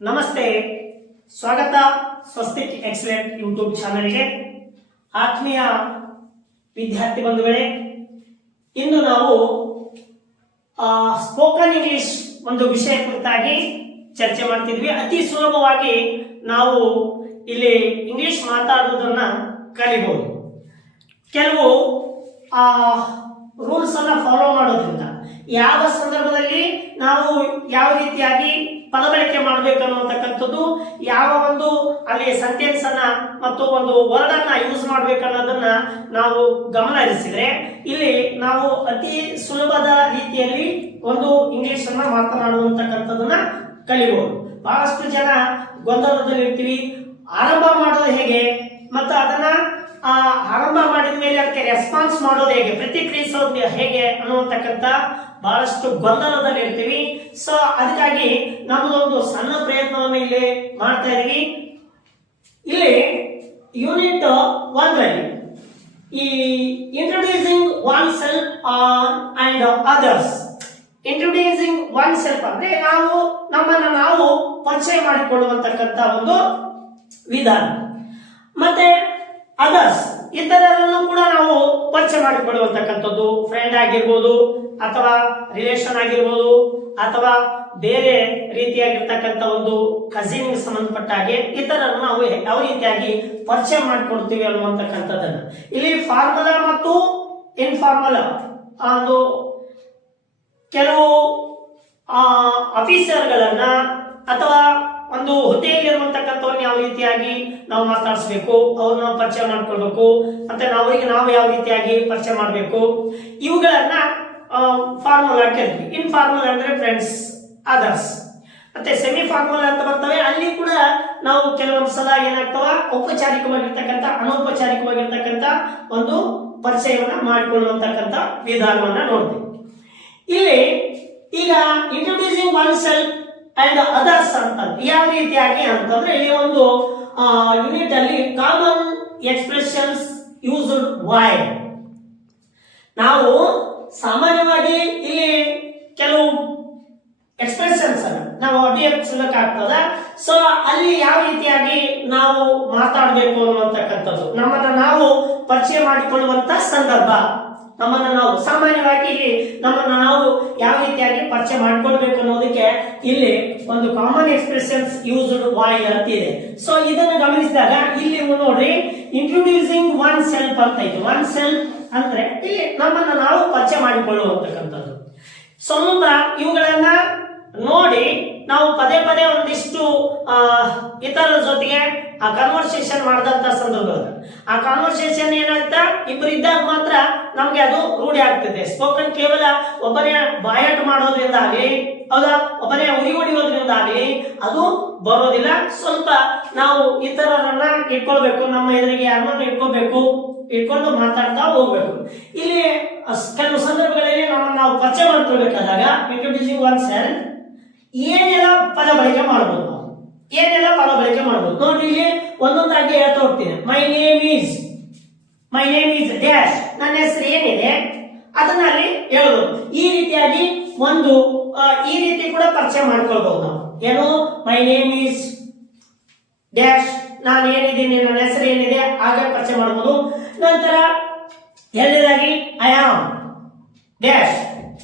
ನಮಸ್ತೆ. ಸ್ವಾಗತ. Swastik excellent YouTube ಚಾನಲ್ಗೆ. ಆತ್ಮೀಯ ವಿದ್ಯಾರ್ಥಿ ಬಂಧುಗಳೇ, ಇಂದು ನಾವು ಸ್ಪೋಕನ್ ಇಂಗ್ಲಿಷ್ ಒಂದು ವಿಷಯ ಕುರಿತಾಗಿ ಚರ್ಚೆ ಮಾಡ್ತಿದ್ವಿ. ಅತಿ ಸುಲಭವಾಗಿ ನಾವು ಇಲ್ಲಿ ಇಂಗ್ಲಿಷ್ ಮಾತಾಡುವುದನ್ನ ಕಲಿಬಹುದು ಕೆಲವು ರೂಲ್ಸ್ ಅನ್ನ ಫಾಲೋ ಮಾಡೋದ್ರಿಂದ. ಯಾವ ಸಂದರ್ಭದಲ್ಲಿ ನಾವು ಯಾವ ರೀತಿಯಾಗಿ ಪದ ಬಳಕೆ ಮಾಡಬೇಕು ಅನ್ನುವಂತಕ್ಕಂಥದ್ದು, ಯಾವ ಒಂದು ಅಲ್ಲಿ ಸೆಂಟೆನ್ಸ್ ಅನ್ನ ಮತ್ತು ಒಂದು ವರ್ಡ್ ಅನ್ನ ಯೂಸ್ ಮಾಡ್ಬೇಕು ಅನ್ನೋದನ್ನ ನಾವು ಗಮನ ಹರಿಸಿದ್ರೆ, ಇಲ್ಲಿ ನಾವು ಅತಿ ಸುಲಭದ ರೀತಿಯಲ್ಲಿ ಒಂದು ಇಂಗ್ಲಿಷ್ ಅನ್ನ ಮಾತನಾಡುವಂತಕ್ಕಂಥದ್ದನ್ನ ಕಲಿಬಹುದು ಬಹಳಷ್ಟು ಜನ ಗೊಂದಲದಲ್ಲಿ ಇರ್ತೀವಿ ಆರಂಭ ಮಾಡೋದು ಹೇಗೆ? ಮತ್ತು ಅದನ್ನ ಆರಂಭ ಮಾಡಿದ ಮೇಲೆ ಅದಕ್ಕೆ ರೆಸ್ಪಾನ್ಸ್ ಮಾಡೋದು ಹೇಗೆ? ಪ್ರತಿಕ್ರಿಯಿಸೋದು ಹೇಗೆ ಅನ್ನುವಂತಕ್ಕಂಥ ಬಹಳಷ್ಟು ಗೊಂದಲದಲ್ಲಿ ಇರ್ತೀವಿ. ಸೊ ಅದಕ್ಕಾಗಿ ನಮ್ದೊಂದು ಸಣ್ಣ ಪ್ರಯತ್ನವನ್ನು ಇಲ್ಲಿ ಮಾಡ್ತಾ ಇದೀವಿ ಇಲ್ಲಿ ಯೂನಿಟ್ ಒಂದರಲ್ಲಿ ಈ introducing oneself and others introducing oneself ಅಂದ್ರೆ ನಾವು ನಮ್ಮನ್ನ ನಾವು ಪರಿಚಯ ಮಾಡಿಕೊಳ್ಳುವಂತಕ್ಕಂಥ ಒಂದು ವಿಧಾನ. ಮತ್ತೆ ಅದರ್ಸ್ ಇತರರನ್ನು ಕೂಡ ನಾವು ಪರಿಚಯ ಮಾಡಿಕೊಳ್ಳುವಂತಕ್ಕಂಥದ್ದು ಫ್ರೆಂಡ್ ಆಗಿರ್ಬೋದು, ಅಥವಾ ರಿಲೇಷನ್ ಆಗಿರ್ಬೋದು, ಅಥವಾ ಬೇರೆ ರೀತಿಯಾಗಿರ್ತಕ್ಕಂಥ ಒಂದು ಕಸಿನ್ ಸಂಬಂಧಪಟ್ಟ ಹಾಗೆ ಇತರರನ್ನು ನಾವು ಯಾವ ರೀತಿಯಾಗಿ ಪರಿಚಯ ಮಾಡಿಕೊಡ್ತೀವಿ ಅನ್ನುವಂತಕ್ಕಂಥದ್ದನ್ನ. ಇಲ್ಲಿ ಫಾರ್ಮುಲಾ ಮತ್ತು ಇನ್ಫಾರ್ಮುಲಾ ಒಂದು ಕೆಲವು ಆಫೀಸರ್ಗಳನ್ನ ಅಥವಾ ಒಂದು ಹುದ್ದೆಯಲ್ಲಿರುವಂತಕ್ಕಂಥವ್ರನ್ನ ಯಾವ ರೀತಿಯಾಗಿ ನಾವು ಮಾತಾಡಿಸ್ಬೇಕು, ಅವ್ರನ್ನ ಪರಿಚಯ ಮಾಡ್ಕೊಳ್ಬೇಕು, ಮತ್ತೆ ಅವರಿಗೆ ನಾವು ಯಾವ ರೀತಿಯಾಗಿ ಪರಿಚಯ ಮಾಡಬೇಕು, ಇವುಗಳನ್ನ ಫಾರ್ಮುಲಾ ಕೇಳ್ತೀವಿ. ಇನ್ ಫಾರ್ಮುಲಾ ಅಂದ್ರೆ ಫ್ರೆಂಡ್ಸ್ ಅದರ್ಸ್ ಮತ್ತೆ ಸೆಮಿ ಫಾರ್ಮುಲಾ ಅಂತ ಬರ್ತವೆ. ಅಲ್ಲಿ ಕೂಡ ನಾವು ಕೆಲವೊಂದು ಸಲ ಏನಾಗ್ತವ? ಔಪಚಾರಿಕವಾಗಿರ್ತಕ್ಕಂಥ, ಅನೌಪಚಾರಿಕವಾಗಿರ್ತಕ್ಕಂಥ ಒಂದು ಪರಿಚಯವನ್ನ ಮಾಡಿಕೊಳ್ಳುವಂತಕ್ಕಂಥ ವಿಧಾನವನ್ನ ನೋಡ್ತೀವಿ. ಇಲ್ಲಿ ಈಗ introducing oneself and others ಅಂತ ಯಾವ ರೀತಿಯಾಗಿ ಅಂತಂದ್ರೆ ಇಲ್ಲಿ ಒಂದು ಯೂನಿಟ್ ಅಲ್ಲಿ ಕಾಮನ್ ಎಕ್ಸ್ಪ್ರೆಷನ್ಸ್ ಯೂಸ್ಡ್ ವೈ ನಾವು ಸಾಮಾನ್ಯವಾಗಿ ಇಲ್ಲಿ ಕೆಲವು ಎಕ್ಸ್ಪ್ರೆಷನ್ಸ್ ಅನ್ನ, ನಾವು ಅಭಿವ್ಯಕ್ತಿಸಬೇಕಾಗ್ತದ ಸೊ ಅಲ್ಲಿ ಯಾವ ರೀತಿಯಾಗಿ ನಾವು ಮಾತಾಡಬೇಕು ಅನ್ನುವಂತಕ್ಕಂಥದ್ದು. ನಮ್ಮನ್ನ ನಾವು ಪರಿಚಯ ಮಾಡಿಕೊಳ್ಳುವಂತ ಸಂದರ್ಭ. ನಮ್ಮನ್ನ ನಾವು ಸಾಮಾನ್ಯವಾಗಿ ಇಲ್ಲಿ ನಮ್ಮನ್ನ ನಾವು ಯಾವ ರೀತಿಯಾಗಿ ಪರಿಚಯ ಮಾಡ್ಕೊಳ್ಬೇಕು ಅನ್ನೋದಕ್ಕೆ ಇಲ್ಲಿ ಒಂದು ಕಾಮನ್ ಎಕ್ಸ್ಪ್ರೆಷನ್ಸ್ ಯೂಸ್ಡ್ ವಾಯ್ ಅಂತ ಇದೆ. ಸೊ ಇದನ್ನು ಗಮನಿಸಿದಾಗ ಇಲ್ಲಿ ನೋಡ್ರಿ ಇಂಟ್ರೊಡ್ಯೂಸಿಂಗ್ ಒನ್ ಸೆಲ್ಫ್ ಅಂತ ಇದೆ. ಒನ್ ಸೆಲ್ಫ್ ಅಂದ್ರೆ ಇಲ್ಲಿ ನಮ್ಮನ್ನ ನಾವು ಪರಿಚಯ ಮಾಡಿಕೊಳ್ಳುವಂತಕ್ಕಂಥದ್ದು. ಸ್ವಲ್ಪ ಇವುಗಳನ್ನ ನೋಡಿ ನಾವು ಪದೇ ಪದೇ ಒಂದಿಷ್ಟು ಇತರರ ಜೊತೆಗೆ ಆ ಕನ್ವರ್ಸೇಷನ್ ಮಾಡಿದಂತ ಸಂದರ್ಭದಲ್ಲಿ ಆ ಕಾನ್ವರ್ಸೇಷನ್ ಏನಾಗ್ತಾ ಇಬ್ರು ಇದ್ದಾಗ ಮಾತ್ರ ನಮ್ಗೆ ಅದು ರೂಢಿ ಆಗ್ತದೆ. ಸ್ಪೋಕನ್ ಕೇವಲ ಒಬ್ಬನೇ ಬಾಯಾಟ ಮಾಡೋದ್ರಿಂದ ಆಗಲಿ, ಹೌದಾ? ಒಬ್ಬನೇ ಉರಿ ಹೊಡಿಯೋದ್ರಿಂದ ಆಗಲಿ, ಅದು ಬರೋದಿಲ್ಲ. ಸ್ವಲ್ಪ ನಾವು ಇತರರನ್ನ ಇಟ್ಕೊಳ್ಬೇಕು, ನಮ್ಮ ಎದುರಿಗೆ ಯಾರನ್ನ ಇಟ್ಕೋಬೇಕು ಇಟ್ಕೊಂಡು ಮಾತಾಡ್ತಾ ಹೋಗ್ಬೇಕು. ಇಲ್ಲಿ ಕೆಲವು ಸಂದರ್ಭಗಳಲ್ಲಿ ನಮ್ಮನ್ನು ನಾವು ಪರಿಚಯ ಮಾಡ್ಕೊಳ್ಬೇಕಾದಾಗ ಇಂಟ್ರೊಡ್ಯೂಸಿಂಗ್ ಒನ್ ಸೆಲ್ಫ್ ಏನೆಲ್ಲ ಪದ ಬಳಕೆ ಮಾಡಬಹುದು ಏನೆಲ್ಲ ಪದ ಬಳಕೆ ಮಾಡಬಹುದು ನೋಡಿ ಇಲ್ಲಿ ಒಂದೊಂದಾಗಿ ಹೇಳ್ತಾ ಹೋಗ್ತೀನಿ. My name is my name is dash ನನ್ನ ಹೆಸರು ಏನಿದೆ? ಅದನ್ನ ಅಲ್ಲಿ ಹೇಳಬಹುದು ಈ ರೀತಿಯಾಗಿ ಒಂದು ಈ ರೀತಿ ಕೂಡ ಪರಿಚಯ ಮಾಡ್ಕೊಳ್ಬಹುದು ನಾವು. ಏನು? ಮೈ ನೇಮ್ ಈಸ್ ಡ್ಯಾಶ್ ನಾನು ಏನಿದ್ದೀನಿ? ನನ್ನ ಹೆಸರು ಏನಿದೆ? ಹಾಗೆ ಪರಿಚಯ ಮಾಡಬಹುದು ನಂತರ ಎರಡನೇದಾಗಿ ಐ ಆಮ್ ಡ್ಯಾಶ್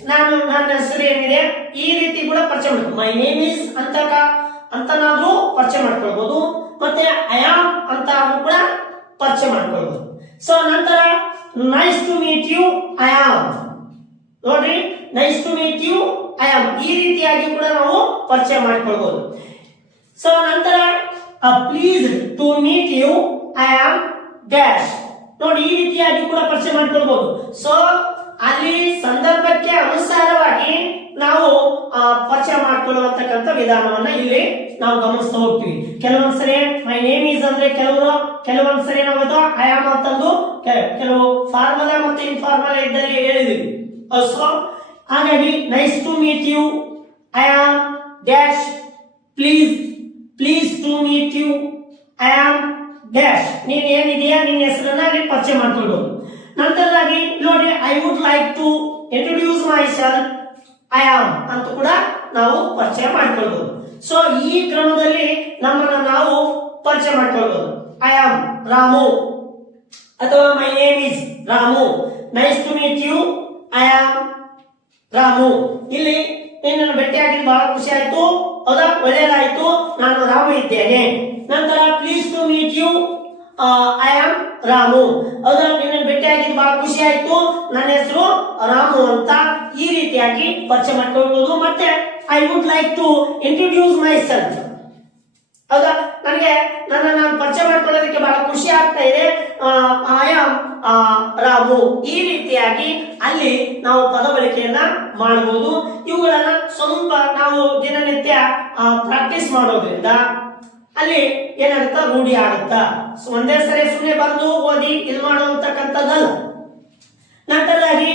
ನಾನು ನನ್ನ ಹೆಸರು ಏನಿದೆ, ಈ ರೀತಿ ಕೂಡ ಪರಿಚಯ ಮಾಡ್ಬೋದು ಮೈ ನೇಮ್ ಈಸ್ ಅಂತ ಅಂತನಾದ್ರೂ ಪರಿಚಯ ಮಾಡ್ಕೊಳ್ಬಹುದು ಮತ್ತೆ ಆಮ್ ಅಂತ ಕೂಡ ಪರಿಚಯ ಮಾಡ್ಕೊಳ್ಬಹುದು ಸೊ ನಂತರ nice to meet you am ನೋಡ್ರಿ nice to meet you am ಈ ರೀತಿಯಾಗಿ ಕೂಡ ನಾವು ಪರಿಚಯ ಮಾಡ್ಕೊಳ್ಬಹುದು ಸೊ ನಂತರ please to meet you am dash ನೋಡಿ, ಈ ರೀತಿಯಾಗಿ ಕೂಡ ಪರಿಚಯ ಮಾಡ್ಕೊಳ್ಬಹುದು ಸೊ ಅಲ್ಲಿ ಸಂದರ್ಭಕ್ಕೆ ಅನುಸಾರವಾಗಿ ನಾವು ಆ, ಪರಿಚಯ ಮಾಡ್ಕೊಳ್ಳುವಂತಕ್ಕಂಥ ವಿಧಾನವನ್ನ ಇಲ್ಲಿ ನಾವು ಗಮನಿಸ್ತಾ ಹೋಗ್ತೀವಿ. ಕೆಲವೊಂದ್ಸರಿ ಮೈ ನೇಮ್ ಈಸ್ ಅಂದ್ರೆ ಕೆಲವರು ಕೆಲವೊಂದ್ಸರಿ ನಾವು ಆಮ್ ಅಂತಂದು ಕೆಲವು ಫಾರ್ಮುಲಾ ಮತ್ತು ಇನ್ಫಾರ್ಮಲ್ ಇದ್ದಲ್ಲಿ ಹೇಳಿದ್ವಿ. ಸೊ ಹಾಗಾಗಿ nice to meet you I am dash please please to meet you I am dash ನೀನ್ ಏನಿದೆಯಾ ನಿನ್ನ ಹೆಸರನ್ನ ಅಲ್ಲಿ ಪರಿಚಯ ಮಾಡ್ಕೊಳ್ಬಹುದು ನಂತರದಾಗಿ ನೋಡಿ I would like to introduce myself I am ಅಂತ ಕೂಡ ನಾವು ಪರಿಚಯ ಮಾಡ್ಕೊಳ್ಬಹುದು ಸೊ ಈ ಕ್ರಮದಲ್ಲಿ ನಮ್ಮನ್ನ ನಾವು ಪರಿಚಯ ಮಾಡ್ಕೊಳ್ಬಹುದು ಐ ಆಮ್ ರಾಮು. ಅಥವಾ my name is Ramu. Nice to meet you I am Ramu. ಇಲ್ಲಿ ನಿನ್ನನ್ನು ಭೇಟಿಯಾಗಿ ಬಹಳ ಖುಷಿ ಆಯ್ತು. ಹೌದಾ? ಒಳ್ಳೆಯದಾಯ್ತು. ನಾನು ರಾಮು ಇದ್ದೇನೆ. ನಂತರ please to meet you I am Ramu. ಹೌದಾ ನಿನ್ನನ್ನು ಭೇಟಿಯಾಗಿದ್ದು ಬಹಳ ಖುಷಿ ಆಯ್ತು ನನ್ನ ಹೆಸರು ರಾಮು ಅಂತ ಈ ರೀತಿಯಾಗಿ ಪರಿಚಯ ಮಾಡ್ಕೊಳ್ಬಹುದು ಮತ್ತೆ I would like to introduce myself ಹೌದಾ? ನನಗೆ ನನ್ನ ನಾನು ಪರಿಚಯ ಮಾಡ್ಕೊಳ್ಳೋದಕ್ಕೆ ಬಹಳ ಖುಷಿ ಆಗ್ತಾ ಇದೆ. ಆಯಾಮ್ ರಾಮು. ಈ ರೀತಿಯಾಗಿ ಅಲ್ಲಿ ನಾವು ಪದ ಬಳಕೆಯನ್ನ ಮಾಡಬಹುದು ಇವುಗಳನ್ನ ಸ್ವಲ್ಪ ನಾವು ದಿನನಿತ್ಯ ಪ್ರಾಕ್ಟೀಸ್ ಮಾಡೋದ್ರಿಂದ ಅಲ್ಲಿ ಏನಾಗುತ್ತಾ ರೂಢಿ ಆಗುತ್ತಾ? ಒಂದೇ ಸರಿ ಸುಮ್ಮನೆ ಬಂದು ಓದಿ, ಇದು ಮಾಡುವಂತಕ್ಕಂಥದ್ದಲ್ಲ. ನಂತರದಾಗಿ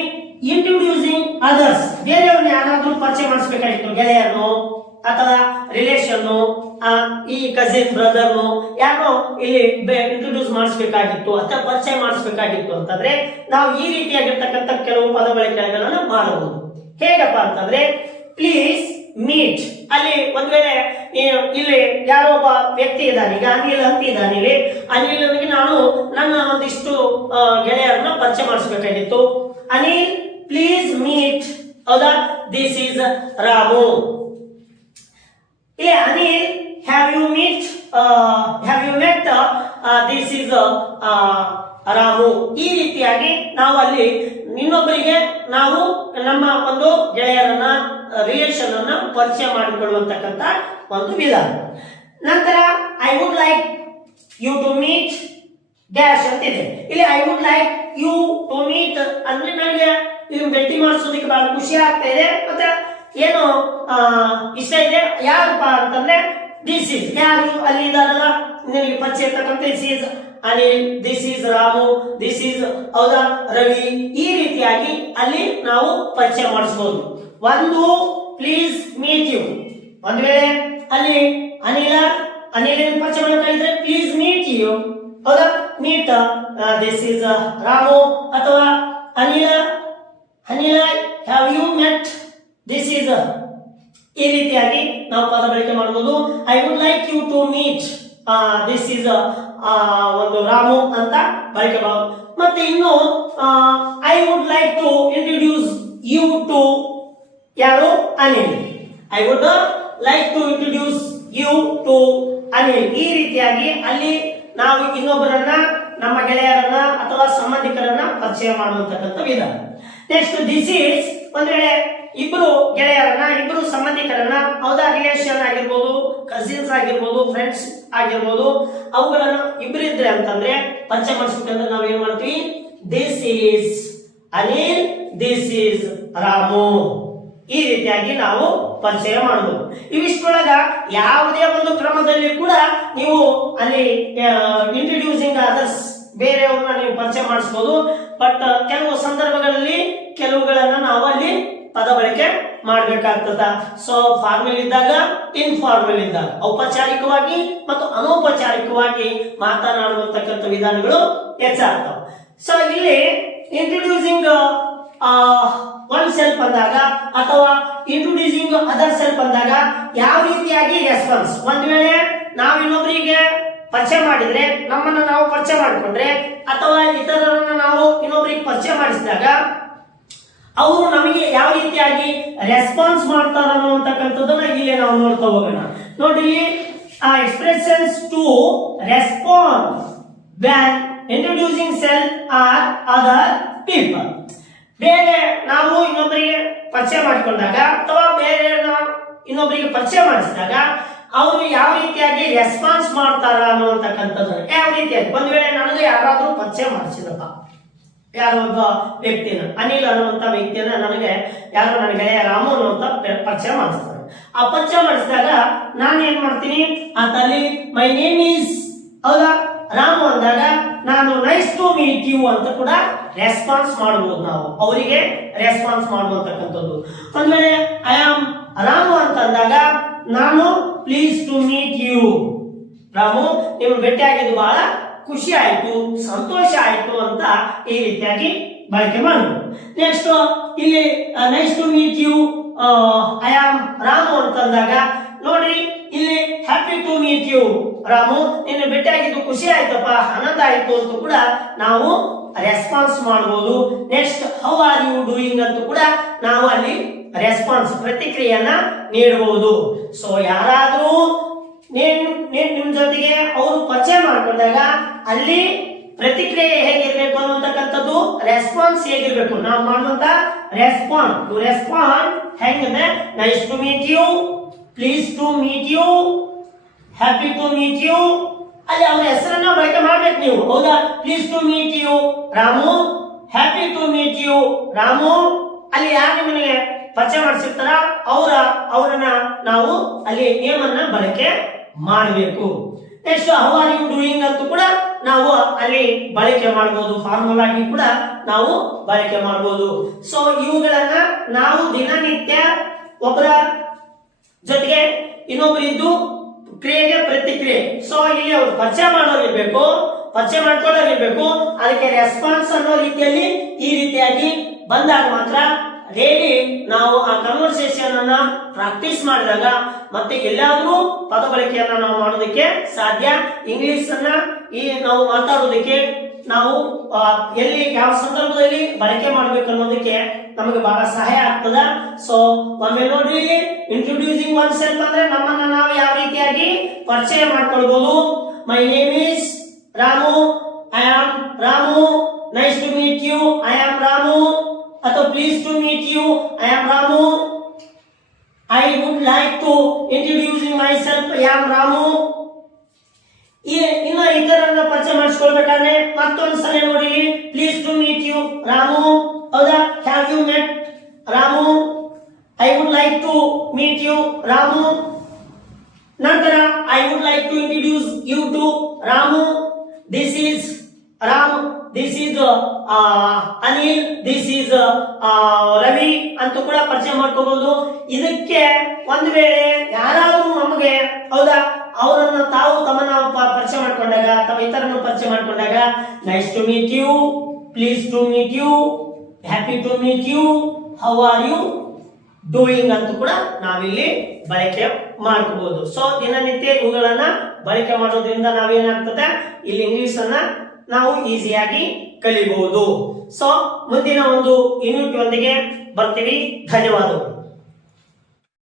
ಇಂಟ್ರೊಡ್ಯೂಸಿಂಗ್ ಅದರ್ಸ್ ಬೇರೆಯವ್ರನ್ನ ಯಾರಾದ್ರೂ ಪರಿಚಯ ಮಾಡಿಸ್ಬೇಕಾಗಿತ್ತು ಗೆಳೆಯರು ಅಥವಾ ರಿಲೇಷನ್ ಈ ಕಸಿನ್ ಬ್ರದರ್ನು ಯಾರೋ ಇಲ್ಲಿ ಇಂಟ್ರೊಡ್ಯೂಸ್ ಮಾಡಿಸ್ಬೇಕಾಗಿತ್ತು ಅಥವಾ ಪರಿಚಯ ಮಾಡಿಸ್ಬೇಕಾಗಿತ್ತು ಅಂತಂದ್ರೆ ನಾವು ಈ ರೀತಿಯಾಗಿರ್ತಕ್ಕಂಥ ಕೆಲವು ಪದ ಬಳಕೆಗಳನ್ನು ಮಾಡಬಹುದು. ಹೇಗಪ್ಪ ಅಂತಂದ್ರೆ ಪ್ಲೀಸ್ ಮೀಟ್ ಅಲ್ಲಿ ಒಂದ್ ವೇಳೆ ಇಲ್ಲಿ ಯಾರೋ ಒಬ್ಬ ವ್ಯಕ್ತಿ ಇದ್ದಾನೆ, ಈಗ ಅನಿಲ್ ಅಂತ ಇದ್ದಾನೆ ಇಲ್ಲಿ ಅನಿಲ್ನಿಗೆ ನಾನು ನನ್ನ ಒಂದಿಷ್ಟು ಗೆಳೆಯರನ್ನ ಪರಿಚಯ ಮಾಡಿಸ್ಬೇಕಾಗಿತ್ತು. ಅನಿಲ್ ಪ್ಲೀಸ್ ಮೀಟ್ ಹೌದಾ? This is Ramu. ಇಲ್ಲಿ Anil have you meet have you met this is Ramu. ಈ ರೀತಿಯಾಗಿ ನಾವು ಅಲ್ಲಿ ಇನ್ನೊಬ್ಬರಿಗೆ, ನಾವು ನಮ್ಮ ಒಂದು ಗೆಳೆಯರನ್ನ ರಿಲೇಷನ್ ಅನ್ನ ಪರಿಚಯ ಮಾಡಿಕೊಳ್ಳುವಂತಕ್ಕಂಥ ಒಂದು ವಿಧಾನ. ನಂತರ I would like you to meet dash ಅಂತಿದೆ. ಇಲ್ಲಿ I would like you to meet ಅಂದ್ರೆ ನನಗೆ ನೀವು ಭೇಟಿ ಮಾಡಿಸೋದಕ್ಕೆ ಬಹಳ ಖುಷಿ ಆಗ್ತಾ ಇದೆ. ಮತ್ತೆ ಏನು ಇಷ್ಟ ಇದೆ? ಯಾರಪ್ಪ ಅಂತಂದ್ರೆ ದಿಸ್ ಇಸ್ ಯಾರು ಅಲ್ಲಿ ಇದಾರಲ್ಲ ನಿಮಗೆ ಪರಿಚಯ ಇರ್ತಕ್ಕಂಥ this is Anil this is Ramu this is ಹೌದಾ, ರವಿ? ಈ ರೀತಿಯಾಗಿ ಅಲ್ಲಿ ನಾವು ಪರಿಚಯ ಮಾಡಿಸಬಹುದು ಒಂದು ಪ್ಲೀಸ್ ಮೀಟ್ ಯು ಒಂದ್ ವೇಳೆ ಅಲ್ಲಿ ಅನಿಲ, ಅನಿಲಿನ ಪರಿಚಯ ಮಾಡಬೇಕಾದ್ರೆ ಪ್ಲೀಸ್ ಮೀಟ್ ಯು ಹೌದಾ? ಮೀಟ್ ದಿಸ್ ಈಸ್ ರಾಮು ಅಥವಾ Anil. Anil have you met this is ಈ ರೀತಿಯಾಗಿ ನಾವು ಪದ ಬಳಕೆ ಮಾಡಬಹುದು I would like you to meet this is ಒಂದು ರಾಮು ಅಂತ ಬಳಕೆ ಮಾಡಬಹುದು ಮತ್ತೆ ಇನ್ನು I would like to introduce you to ಯಾರು? Anil. I would like to introduce you to Anil. ಈ ರೀತಿಯಾಗಿ ಅಲ್ಲಿ ನಾವು ಇನ್ನೊಬ್ಬರನ್ನ, ನಮ್ಮ ಗೆಳೆಯರನ್ನ ಅಥವಾ ಸಂಬಂಧಿಕರನ್ನ ಪರಿಚಯ ಮಾಡುವಂತಕ್ಕಂಥ ವಿಧಾನ. ನೆಕ್ಸ್ಟ್ ದಿಸ್ ಈಸ್ ಒಂದ್ ವೇಳೆ ಇಬ್ರು ಗೆಳೆಯರನ್ನ, ಇಬ್ರು ಸಂಬಂಧಿಕರನ್ನ, ಹೌದಾ ರಿಲೇಷನ್ ಆಗಿರ್ಬೋದು ಕಸಿನ್ಸ್ ಆಗಿರ್ಬೋದು ಫ್ರೆಂಡ್ಸ್ ಆಗಿರ್ಬೋದು, ಅವುಗಳನ್ನ ಇಬ್ರು ಇದ್ರೆ ಅಂತಂದ್ರೆ ಪರಿಚಯ ಮಾಡಿಸ್ಬೇಕಂದ್ರೆ ನಾವು ಏನ್ ಮಾಡ್ತೀವಿ? This is Anil this is Ramu. ಈ ರೀತಿಯಾಗಿ ನಾವು ಪರಿಚಯ ಮಾಡಬಹುದು ಇವಿಷ್ಟೊಳಗ ಯಾವುದೇ ಒಂದು ಕ್ರಮದಲ್ಲಿ ಕೂಡ ನೀವು ಅಲ್ಲಿ ಇಂಟ್ರೊಡ್ಯೂಸಿಂಗ್ ಅದರ್ಸ್ ಬೇರೆಯವ್ರನ್ನ ನೀವು ಪರಿಚಯ ಮಾಡಿಸ್ಬೋದು. ಬಟ್ ಕೆಲವು ಸಂದರ್ಭಗಳಲ್ಲಿ ಕೆಲವುಗಳನ್ನ ನಾವು ಅಲ್ಲಿ ಪದ ಬಳಕೆ ಮಾಡಬೇಕಾಗ್ತದ. ಸೊ ಫಾರ್ಮಲ್ ಇದ್ದಾಗ ಇನ್ಫಾರ್ಮಲ್ ಇದ್ದಾಗ, ಔಪಚಾರಿಕವಾಗಿ ಮತ್ತು ಅನೌಪಚಾರಿಕವಾಗಿ ಮಾತನಾಡುವಂತಕ್ಕಂಥ ವಿಧಾನಗಳು ಹೆಚ್ಚಾಗ್ತವೆ. ಸೊ ಇಲ್ಲಿ ಇಂಟ್ರೊಡ್ಯೂಸಿಂಗ್ ಒನ್ ಸೆಲ್ಫ್ ಬಂದಾಗ ಅಥವಾ ಇಂಟ್ರೊಡ್ಯೂಸಿಂಗ್ ಅದರ್ ಸೆಲ್ಫ್ ಬಂದಾಗ ಯಾವ ರೀತಿಯಾಗಿ ರೆಸ್ಪಾನ್ಸ್ ಒಂದ್ ವೇಳೆ ನಾವು ಇನ್ನೊಬ್ಬರಿಗೆ ಪರಿಚಯ ಮಾಡಿದ್ರೆ, ನಮ್ಮನ್ನ ನಾವು ಪರಿಚಯ ಮಾಡಿಕೊಂಡ್ರೆ, ಅಥವಾ ಇತರರನ್ನ ನಾವು ಇನ್ನೊಬ್ಬರಿಗೆ ಪರಿಚಯ ಮಾಡಿಸಿದಾಗ, ಅವರು ನಮಗೆ ಯಾವ ರೀತಿಯಾಗಿ ರೆಸ್ಪಾನ್ಸ್ ಮಾಡ್ತಾರ ಅನ್ನುವಂತಕ್ಕಂಥದ್ದನ್ನ ಇಲ್ಲಿ ನಾವು ನೋಡ್ತಾ ಹೋಗೋಣ. ನೋಡ್ರಿ, ಆ expressions to response when introducing self or other people ಬೇರೆ ನಾವು ಇನ್ನೊಬ್ಬರಿಗೆ ಪರಿಚಯ ಮಾಡಿಕೊಂಡಾಗ ಅಥವಾ ಬೇರೆ ಇನ್ನೊಬ್ಬರಿಗೆ ಪರಿಚಯ ಮಾಡಿಸಿದಾಗ ಅವರು ಯಾವ ರೀತಿಯಾಗಿ ರೆಸ್ಪಾನ್ಸ್ ಮಾಡ್ತಾರ ಅನ್ನುವಂತಕ್ಕಂಥದ್ದು ಯಾವ ರೀತಿಯಾಗಿ? ಒಂದ್ ವೇಳೆ ನನಗೆ ಯಾರಾದ್ರೂ ಪರಿಚಯ ಮಾಡಿಸಿದಪ್ಪ ಯಾರೋ ಒಬ್ಬ ವ್ಯಕ್ತಿನ, ಅನಿಲ್ ಅನ್ನುವಂತ ವ್ಯಕ್ತಿಯನ್ನ ನನಗೆ, ಯಾರೋ ನನ್ನ ಗೆಳೆಯ ರಾಮು ಅನ್ನುವಂತ ಪರಿಚಯ ಮಾಡಿಸ್ತಾರೆ ಆ ಪರಿಚಯ ಮಾಡಿಸಿದಾಗ ನಾನು ಏನ್ ಮಾಡ್ತೀನಿ? ಆತಲ್ಲಿ ಮೈ ನೇಮ್ ಈಸ್ ಹೌದಾ? ರಾಮು ಅಂದಾಗ, ನಾನು ನೈಸ್ ಟು ಮೀಟ್ ಯು ಅಂತ ಕೂಡ ರೆಸ್ಪಾನ್ಸ್ ಮಾಡಬಹುದು ನಾವು. ಅವರಿಗೆ ರೆಸ್ಪಾನ್ಸ್ ಮಾಡುವಂತಕ್ಕಂಥದ್ದು ಒಂದ್ ಐ ಆಮ್ ರಾಮು ಅಂತಂದಾಗ ನಾನು please to meet you Ramu ನೀವು ಭೇಟಿಯಾಗಿದ್ದು ಬಹಳ ಖುಷಿ ಆಯ್ತು, ಸಂತೋಷ ಆಯ್ತು ಅಂತ ಈ ರೀತಿಯಾಗಿ ಬಳಕೆ ಮಾಡಬಹುದು ನೆಕ್ಸ್ಟ್ ಇಲ್ಲಿ nice to meet you I am Ramu ಅಂತಂದಾಗ ನೋಡ್ರಿ, ಇಲ್ಲಿ happy to meet you Ramu ನಿನ್ನ ಭೇಟಿಯಾಗಿದ್ದು ಖುಷಿ ಆಯ್ತಪ್ಪ, ಆನಂದ ಆಯ್ತು ಅಂತ ಕೂಡ ನಾವು ರೆಸ್ಪಾನ್ಸ್ ಮಾಡಬಹುದು next how are you doing ಅಂತ ಕೂಡ ನಾವು ಅಲ್ಲಿ ರೆಸ್ಪಾನ್ಸ್ ಪ್ರತಿಕ್ರಿಯೆಯನ್ನ ನೀಡಬಹುದು ಸೊ ಯಾರಾದರೂ ನಿಮ್ ಜೊತೆಗೆ ಅವರು ಪರಿಚಯ ಮಾಡ್ಕೊಂಡಾಗ ಅಲ್ಲಿ ಪ್ರತಿಕ್ರಿಯೆ ಹೇಗಿರ್ಬೇಕು ಅನ್ನುವಂತಕ್ಕಂಥದ್ದು ರೆಸ್ಪಾನ್ಸ್ ಹೇಗಿರ್ಬೇಕು. ನಾವು ಮಾಡುವಂತ ರೆಸ್ಪಾನ್ಸ್ ಟು ರೆಸ್ಪಾಂಡ್ ಹೆಂಗಂದ್ರೆ nice to meet you please to meet you happy to meet you ಅಲ್ಲಿ ಅವರ ಹೆಸರನ್ನ ಬಳಕೆ ಮಾಡ್ಬೇಕು ನೀವು. ಹೌದಾ? Please to meet you Ramu happy to meet you Ramu, ಅಲ್ಲಿ ಯಾರು ನಿಮಗೆ ಪರಿಚಯ ಮಾಡಿಸಿರ್ತಾರ? ಅವರ, ಅವರನ್ನ ನಾವು ಅಲ್ಲಿ ಅನ್ನ ಬಳಕೆ ಮಾಡಬೇಕು. Next how are you doing ಅಂತ ಕೂಡ ನಾವು ಅಲ್ಲಿ ಬಳಕೆ ಮಾಡಬಹುದು ಫಾರ್ಮಲ್ ಆಗಿ ಕೂಡ ನಾವು ಬಳಕೆ ಮಾಡಬಹುದು ಸೊ ಇವುಗಳನ್ನ ನಾವು ದಿನನಿತ್ಯ ಒಬ್ಬರ ಜೊತೆಗೆ ಇನ್ನೊಬ್ಬರಿದ್ದು ಕ್ರಿಯೆಗೆ ಪ್ರತಿಕ್ರಿಯೆ. ಸೊ ಇಲ್ಲಿ ಅವರು ಪರಿಚಯ ಮಾಡೋರಿರ್ಬೇಕು, ಪರಿಚಯ ಮಾಡ್ಕೊಳ್ಳೋರಿರ್ಬೇಕು. ಅದಕ್ಕೆ ರೆಸ್ಪಾನ್ಸ್ ಅನ್ನೋ ರೀತಿಯಲ್ಲಿ ಈ ರೀತಿಯಾಗಿ ಬಂದಾಗ ಮಾತ್ರ ಡೈಲಿ ನಾವು ಆ ಕನ್ವರ್ಸೇಷನ್ ಅನ್ನ ಪ್ರಾಕ್ಟೀಸ್ ಮಾಡಿದಾಗ ಮತ್ತೆ ಎಲ್ಲಾದ್ರೂ ಪದ ಬಳಕೆಯನ್ನ ನಾವು ಮಾಡೋದಕ್ಕೆ ಸಾಧ್ಯ. ಇಂಗ್ಲಿಷ್ ಅನ್ನ ಈ ನಾವು ಮಾತಾಡೋದಕ್ಕೆ ನಾವು ಎಲ್ಲಿ ಯಾವ ಸಂದರ್ಭದಲ್ಲಿ ಬಳಕೆ ಮಾಡಬೇಕು ಅನ್ನೋದಕ್ಕೆ ನಮಗೆ ಬಹಳ ಸಹಾಯ ಆಗ್ತದ. ಸೊ ಒಮ್ಮೆ ನೋಡ್ರಿ ಇಲ್ಲಿ ಇಂಟ್ರೊಡ್ಯೂಸಿಂಗ್ ಒನ್ ಸೆಲ್ಫ್ ಅಂದ್ರೆ ನಮ್ಮನ್ನ ನಾವು ಯಾವ ರೀತಿಯಾಗಿ ಪರಿಚಯ ಮಾಡ್ಕೊಳ್ಬಹುದು my name is Ramu. I am Ramu. Nice to meet you I am Ramu. ಅಥವಾ please to meet you I am Ramu. I would like to introducing myself I am Ramu. ಈ ಇನ್ನ ಇತರನ್ನ ಪರಿಚಯ ಮಾಡಿಸ್ಕೊಳ್ಬೇಕಾದ್ರೆ ಮತ್ತೊಂದ್ಸಲ ನೋಡಿ please to meet you Ramu. ಹೌದಾ? Have you met Ramu? I would like to meet you Ramu. ನಂತರ I would like to introduce you to Ramu. This is Ram. This is Anil. This is Ravi ಅಂತ ಕೂಡ ಪರಿಚಯ ಮಾಡ್ಕೋಬಹುದು ಇದಕ್ಕೆ ಒಂದು ವೇಳೆ ಯಾರಾದ್ರೂ ನಮಗೆ, ಹೌದಾ? ಅವರನ್ನ ತಾವು ತಮ್ಮನ್ನ ಪರಿಚಯ ಮಾಡಿಕೊಂಡಾಗ, ತಮ್ಮ ಇತರನ್ನು ಪರಿಚಯ ಮಾಡಿಕೊಂಡಾಗ nice to meet you please to meet you happy to meet you how are you doing ಅಂತ ಕೂಡ ನಾವಿಲ್ಲಿ ಬಳಕೆ ಮಾಡ್ಕೋಬಹುದು ಸೊ ದಿನನಿತ್ಯ ಇವುಗಳನ್ನ ಬಳಕೆ ಮಾಡೋದ್ರಿಂದ ನಾವೇನಾಗ್ತದೆ? ಇಲ್ಲಿ ಇಂಗ್ಲಿಷ್ ಅನ್ನ ನಾವು ಈಸಿಯಾಗಿ ಕಲಿಬಹುದು ಸೊ ಮುಂದಿನ ಒಂದು ಯೂನಿಟ್ ಒಂದಿಗೆ ಬರ್ತೀವಿ. ಧನ್ಯವಾದಗಳು.